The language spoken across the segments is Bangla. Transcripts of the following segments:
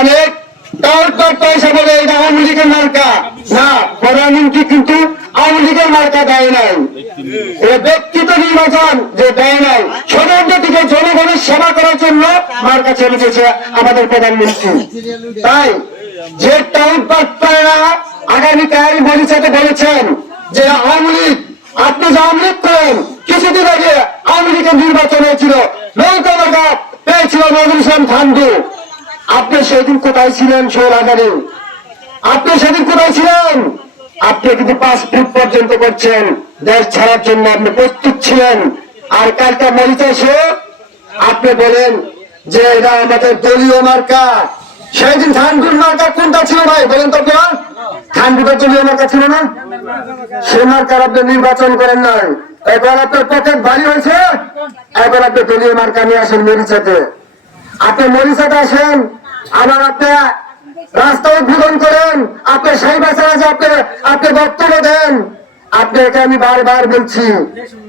অনেক তার তার পয়সা বলে এটা আওয়ামী লীগের মার্কা। না প্রধানমন্ত্রী কিন্তু আওয়ামী লীগের মার্কা দেয় নাই। ব্যক্তিগত নির্বাচন যে দেয় নাই। সমগ্র থেকে জনগণের সেবা করার জন্য মার্কা ছেড়ে দিয়েছে আমাদের প্রধানমন্ত্রী। তাই যে টাউন পাটপাড়া আগামীকাল মরিচাতে বলেছেন যে আওয়ামী লীগ, আপনি যে আওয়ামী লীগ করেন, কিছুদিন আগে আওয়ামী লীগের নির্বাচন হয়েছিল। নৌকা পেয়েছিল নজরুল ইসলাম খান্ডু আপনি সেদিন কোথায় ছিলেন সৌরাগারে আপনি সেদিন কোথায় ছিলেন? আপনি কিন্তু পাঁচ ফুট পর্যন্ত করছেন। দেশ ছাড়ার জন্য আপনি প্রস্তুত ছিলেন। আর কালকা মরিচা এসে আপনি বলেন যে এটা আমাদের দলীয় মার্কা। সেদিন খানপুর মার্কা কোনটা ছিল ভাই? বলেন তো আপনারা। খানপুরের দলীয় মার্কা ছিল না? সে মার্কার আপনি নির্বাচন করেন নাই। এখন আপনার পকেট ভারী হয়েছে। এখন আপনি দলীয় মার্কা নিয়ে আসেন মরিচাতে। আপনি মরিচাতে আসেন। আবার আপনি রাস্তা উদ্বোধন করেন, আপনি সেই বাসায় যে আপনি আপনি বক্তব্য দেন। আপনাকে আমি বারবার বলছি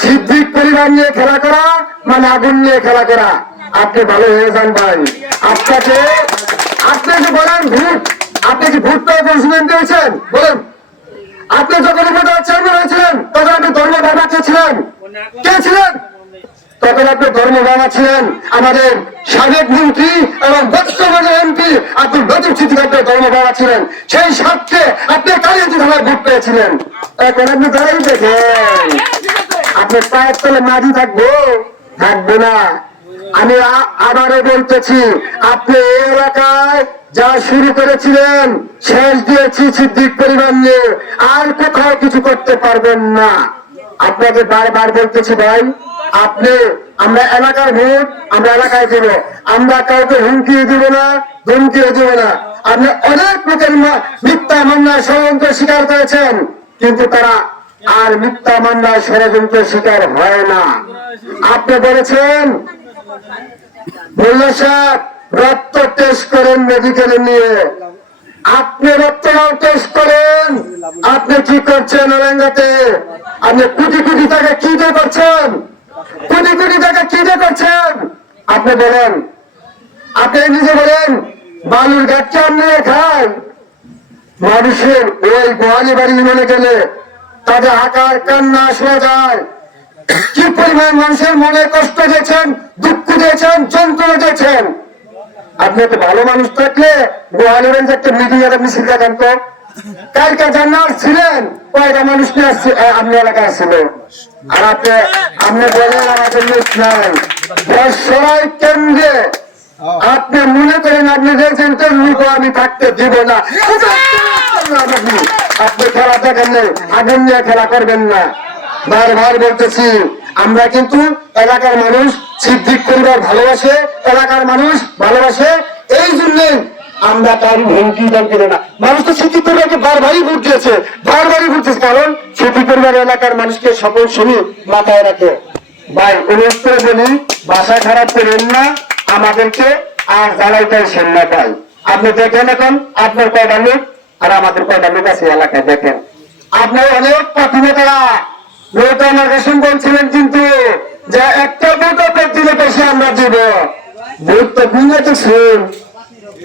সিদ্ধিক পরিবার নিয়ে খেলা করা মানে আগুন নিয়ে খেলা করা। আপনি ভালো হয়ে যান ভাই। আপনাকে, আপনি যে বলেন ভোট আপনি কি ভোট পেয়ে দিয়েছেন? বলেন। আপনি যখন উপজেলা চেয়ারম্যান হয়েছিলেন, তখন আপনি ধর্ম বাবাকে ছিলেন কে ছিলেন? তখন আপনি ধর্মবাবা ছিলেন আমাদের সাবেক মন্ত্রী এবং বর্তমানে এমপি আব্দুল লতিফ সিদ্দিক আপনার ধর্মবাবা ছিলেন সেই স্বার্থে আপনি কালিয়াতি থানায় ভোট পেয়েছিলেন। এখন আপনি দাঁড়িয়ে দেখেন। আপনার পায়ের তলে মাটি থাকব? থাকবে না। আমি আবারও বলতেছি, আপনি এই এলাকায় যা শুরু করেছিলেন, শেষ দিয়েছি সিদ্দিক পরিবার নিয়ে। আর কোথাও কিছু করতে পারবেন না। আপনাকে বারবার বলতেছি ভাই আপনি, আমরা এলাকার ভোট আমরা এলাকায় দেব আমরা কাউকে হুমকি দিব না ধমকি দিব না। আপনি অনেক লোকের মিথ্যা মামলায় ষড়যন্ত্র স্বীকার করেছেন কিন্তু তারা আর মিথ্যা মামলায় ষড়যন্ত্র স্বীকার হয় না। আপনি বলেছেন রক্ত টেস্ট করেন মেডিকেলে নিয়ে। আপনি রক্তটাও টেস্ট করেন, আপনি কি করছেন আপনি কোটি কোটি টাকা কি করছেন? কোটি কোটি টাকা কি দিয়ে করছেন, আপনি বলেন, আপনি নিজে বলেন, বালুর গাছকে আপনি খান। মানুষের ওই গোয়ালি বাড়ি মনে গেলে তাদের আকার কান্না শোনা যায়। কি পরিমাণ মানুষের মনে কষ্ট দিয়েছেন, দুঃখ দিয়েছেন, যন্ত্রণা দিয়েছেন? আপনি একটা ভালো মানুষ থাকলে গোয়ালি গোয়ালিগঞ্জ একটা মিডিয়ার মিছিল দেখান তো। কালকে জান্নার ছিলেন, কয়টা মানুষ নিয়ে আসছে আপনি এলাকায় ছিল আর আপনি বলেন আমাদের সবাই কেন্দ্রে। আপনি মনে করেন আপনি রেজেন্টের লোক আমি থাকতে দিব না। আপনি? খেলা দেখেন আগুন নিয়ে খেলা করবেন না। বারবার বলতেছি, আমরা কিন্তু এলাকার মানুষ সিদ্ধিক পরিবার ভালোবাসে, এলাকার মানুষ ভালোবাসে, এই জন্য আমরা কারও হুমকি দমকি দেয় না। মানুষ তো সিদ্ধিক পরিবারকে বারবারই ভোট দিয়েছে, বারবারই ভোট দিয়েছে। কারণ সিদ্ধিক পরিবার এলাকার মানুষকে সকল সময় মাথায় রাখে। ভাই, অনুরোধ করে বলি, বাসা খারাপ করেন না, আমাদেরকে আর জ্বালাইটাই সেন্না পাই আপনি দেখেন এখন, আপনার কয়টা লোক আর আমাদের কয়টা লোক আছে এলাকায়, দেখেন। আপনার অনেক প্রাথমিকরা লোক আমার রেশন বলছিলেন কিন্তু যে একটা ভোট আপনার দিলে বেশি আমরা দিব। ভোট তো ভিন্ন তো শুন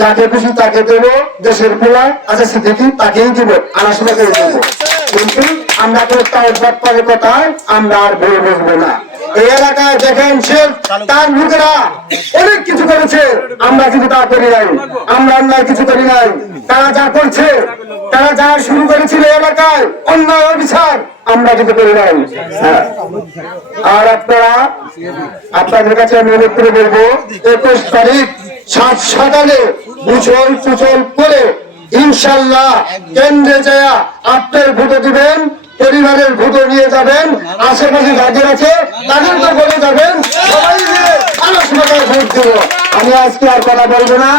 যাকে খুশি তাকে দেবো, দেশের পোলা সে দেখি তাকেই দিব আলোচনা করে দেবো। কিন্তু আমরা তাও বাটপারের কথায়? আমরা আর ভুল বুঝব না। এই এলাকায় দেখেন সে, তার লোকেরা অনেক কিছু করেছে। আমরা কিছু তা করি নাই। আমরা অন্যায় কিছু করি নাই। তারা যা করছে, তারা যা শুরু করেছিল এলাকায়, অন্যায়, অবিচার, আমরা কিছু করি নাই। হ্যাঁ। আর আপনারা, আপনাদের কাছে আমি অনুরোধ করে বলব, একুশ তারিখ পরিবারের ভোটে নিয়ে যাবেন, আশেপাশে আছে তাদেরকে বলে যাবেন আমি আজকে আর কথা বলব না।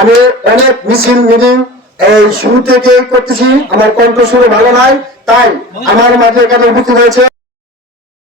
আমি অনেক মিছিল, মিটিং এই শুরু থেকে করতেছি। আমার কণ্ঠ শুরু ভালো নাই, তাই আমার মাঝে এখানে উপস্থিত হয়েছে।